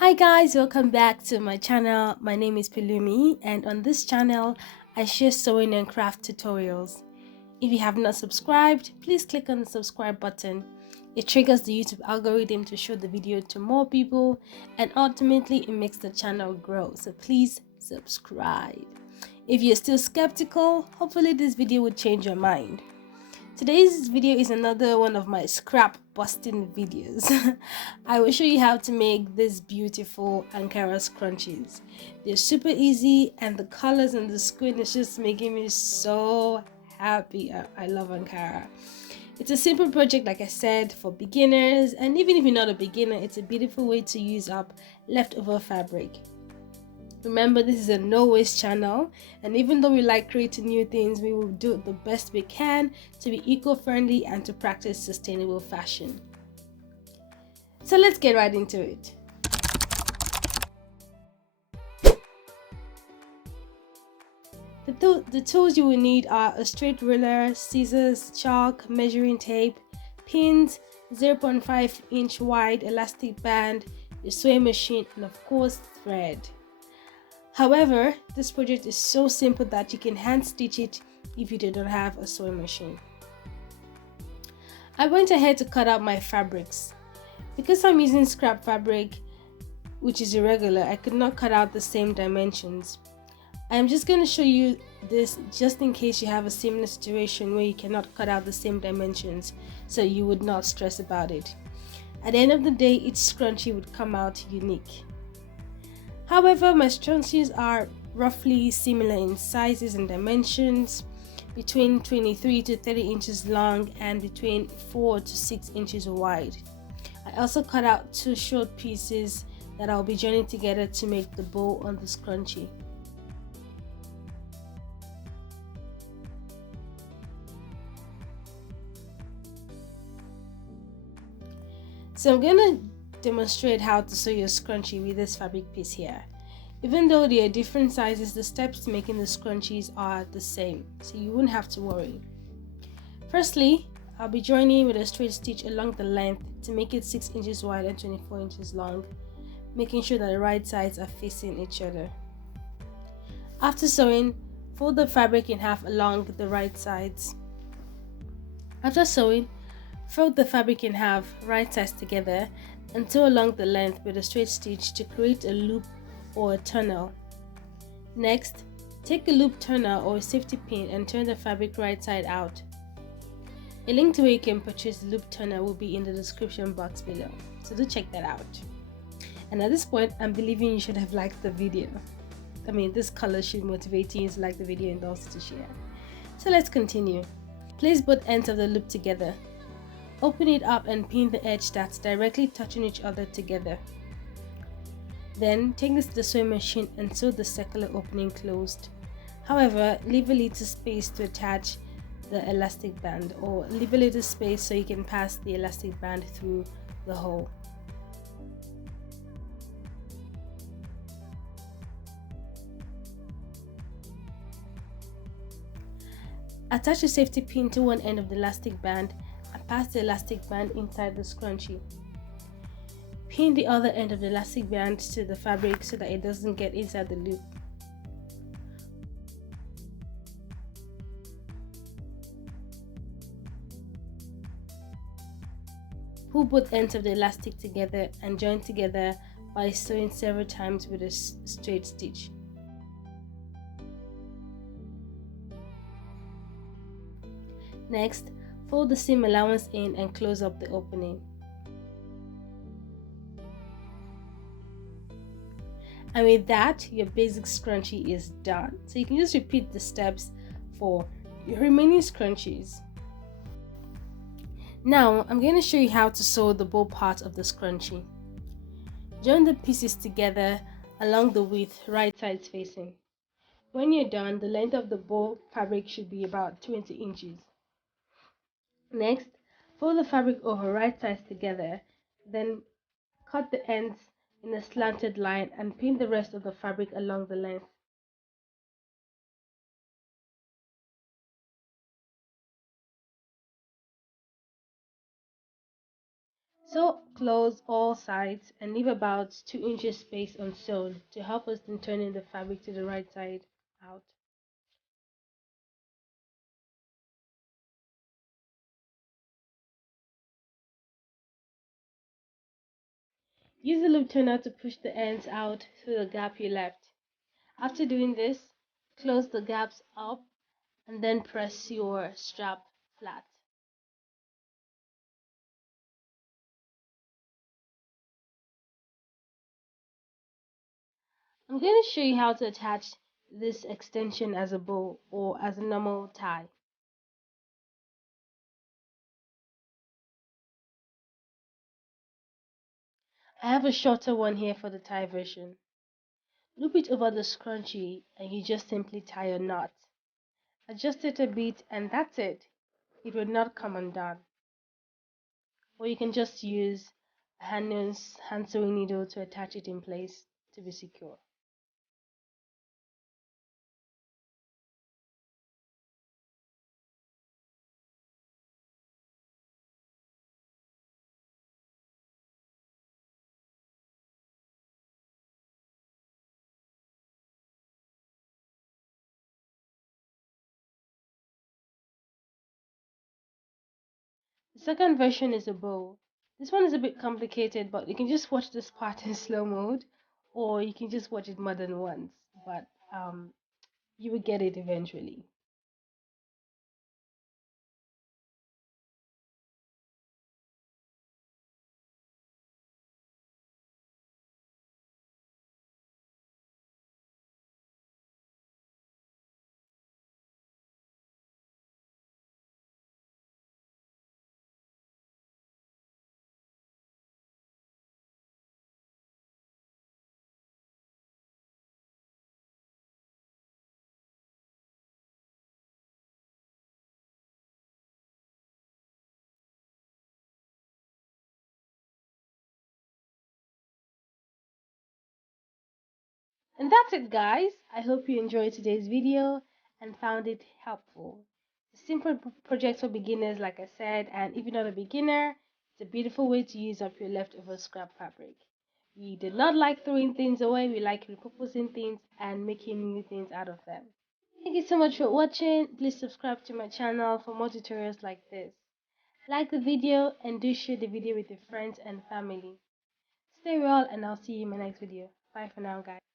Hi guys, welcome back to my channel. My name is Pelumi and on this channel I share sewing and craft tutorials. If you have not subscribed, please click on the subscribe button. It triggers the YouTube algorithm to show the video to more people and ultimately it makes the channel grow. So please subscribe. If you're still skeptical, hopefully this video will change your mind. Today's video is another one of my scrap busting videos. I will show you how to make these beautiful Ankara scrunchies. They're super easy and the colors on the screen is just making me so happy. I love Ankara. It's a simple project, like I said, for beginners, and even if you're not a beginner, it's a beautiful way to use up leftover fabric. Remember, this is a no waste channel, and even though we like creating new things, we will do the best we can to be eco-friendly and to practice sustainable fashion. So let's get right into it. The tools you will need are a straight ruler, scissors, chalk, measuring tape, pins, 0.5-inch wide elastic band, a sewing machine, and of course thread. However, this project is so simple that you can hand stitch it if you do not have a sewing machine. I went ahead to cut out my fabrics. Because I'm using scrap fabric, which is irregular, I could not cut out the same dimensions. I'm just going to show you this just in case you have a similar situation where you cannot cut out the same dimensions, so you would not stress about it. At the end of the day, each scrunchie would come out unique. However, my scrunchies are roughly similar in sizes and dimensions, between 23 to 30 inches long and between 4 to 6 inches wide. I also cut out two short pieces that I'll be joining together to make the bow on the scrunchie. So I'm going to demonstrate how to sew your scrunchie with this fabric piece here. Even though they are different sizes, the steps to making the scrunchies are the same, so you won't have to worry. Firstly, I'll be joining with a straight stitch along the length to make it 6 inches wide and 24 inches long, making sure that the right sides are facing each other. After sewing, fold the fabric in half along the right sides. After sewing, fold the fabric in half, right sides together, and sew along the length with a straight stitch to create a loop or a tunnel. Next, take a loop turner or a safety pin and turn the fabric right side out. A link to where you can purchase the loop turner will be in the description box below, so do check that out. And at this point, I'm believing you should have liked the video. I mean, this color should motivate you to like the video and also to share. So let's continue. Place both ends of the loop together. Open it up and pin the edge that's directly touching each other together. Then take this to the sewing machine and sew the circular opening closed. However, leave a little space to attach the elastic band, or leave a little space so you can pass the elastic band through the hole. Attach a safety pin to one end of the elastic band and pass the elastic band inside the scrunchie. Pin the other end of the elastic band to the fabric so that it doesn't get inside the loop. Pull both ends of the elastic together and join together by sewing several times with a straight stitch. Next, fold the seam allowance in and close up the opening. And with that, your basic scrunchie is done. So you can just repeat the steps for your remaining scrunchies. Now, I'm going to show you how to sew the bow part of the scrunchie. Join the pieces together along the width, right sides facing. When you're done, the length of the bow fabric should be about 20 inches. Next, fold the fabric over right sides together, then cut the ends in a slanted line and pin the rest of the fabric along the length. So close all sides and leave about 2 inches space unsewn to help us in turning the fabric to the right side out. Use the loop turner to push the ends out through the gap you left. After doing this, close the gaps up and then press your strap flat. I'm going to show you how to attach this extension as a bow or as a normal tie. I have a shorter one here for the tie version. Loop it over the scrunchie and you just simply tie a knot. Adjust it a bit and that's it. It will not come undone. Or you can just use a hand sewing needle to attach it in place to be secure. The second version is a bow. This one is a bit complicated, but you can just watch this part in slow mode, or you can just watch it more than once. But you will get it eventually. And that's it, guys. I hope you enjoyed today's video and found it helpful. It's a simple project for beginners, like I said, and if you're not a beginner, it's a beautiful way to use up your leftover scrap fabric. We did not like throwing things away, we like repurposing things and making new things out of them. Thank you so much for watching. Please subscribe to my channel for more tutorials like this. Like the video and do share the video with your friends and family. Stay well and I'll see you in my next video. Bye for now, guys.